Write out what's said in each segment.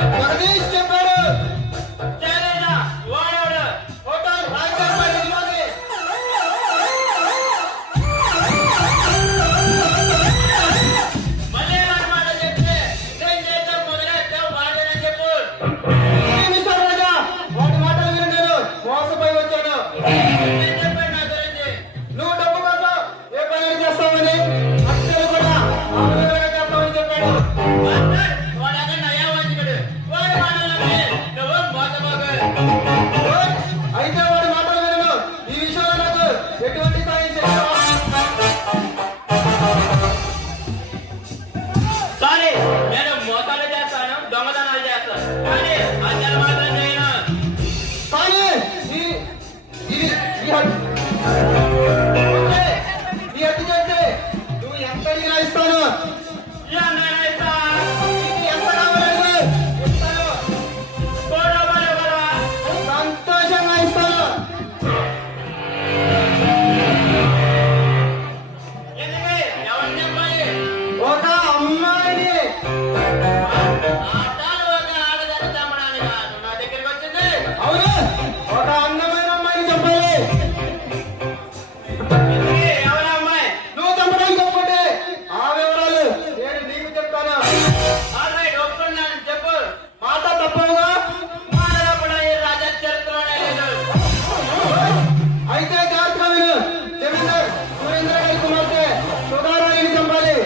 జగదీష్ చెప్పాడు. చేయలేదా వాడేవాడు ఫోటో రాజకీయ ఇదిగోండి. మళ్ళీ ఇలాంటి మాట చెప్తే నేను చేద్దాం మొదలెట్టావు వాడేనని చెప్పు. మిస్టర్ రాజా, వాటి మాటలు విని నేను మోసపోయి వచ్చాను. నేను చెప్పాను నా గురించి. నువ్వు డబ్బు కోసం ఏ పని చేస్తావని, హత్యలు కూడా ఆ విధంగా చేస్తావని చెప్పాడు. వాడగా నయా వంచుకుడు వాడి మాటలు నమ్మి నువ్వు మోసపోకు. ఓయ్, అయితే వాడి మాటలు వినను. ఈ విషయంలో నాకు ఎటువంటి సాయం చేయను. సారీ, నేను మోసాలు చేస్తాను, దొంగతనాలు చేస్తాను, కానీ హత్యలు మాత్రం చేయను. కానీ ఈ హత్య చేస్తే నువ్వు ఎంత అడిగినా ఇస్తాను. ఎంతైనా ఇస్తా. నీకు ఎంత కావాలంటే ఇస్తాను. కోడలు ఇవ్వరా? సంతోషంగా ఇస్తాను. ఎందుకు? ఎవరు చెప్పాలి? ఒక అమ్మాయిని ఆటాలు ఒక ఆడదాన్ని చంపడానికా నువ్వు నా దగ్గరికి వచ్చింది? అవును, ఒక అందమైన అమ్మాయిని చెప్పాలి. ఎందుకు? ఎవరు అమ్మాయి? నువ్వు చంపడానికి ఒప్పుకుంటే ఆ వివరాలు నేను నీకు చెప్తాను. ఆల్రైట్, ఒప్పుకున్నాను, చెప్పు. మాట తప్పవుగా. మానవుడు ఈ రాజా చరిత్రలోనే లేదు. అయితే జాగ్రత్తగా విను. జమీందార్ సురేంద్ర గారి కుమార్తె సుధారాణిని చంపాలి.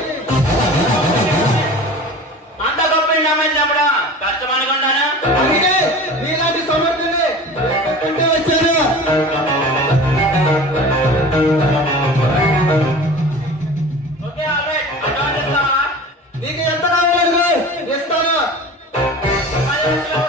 అంత గొప్ప నమ్మని చంపడం కష్టం అనుకుంటాను. అందుకే నీలాంటి సమర్థుల్ని వెతుక్కుంటూ వచ్చాను. ఓకే, ఆల్రైట్, అడ్వాన్స్ ఇస్తావా? నీకు ఎంత కావాలనుకో ఇస్తాను. 10 లక్షలు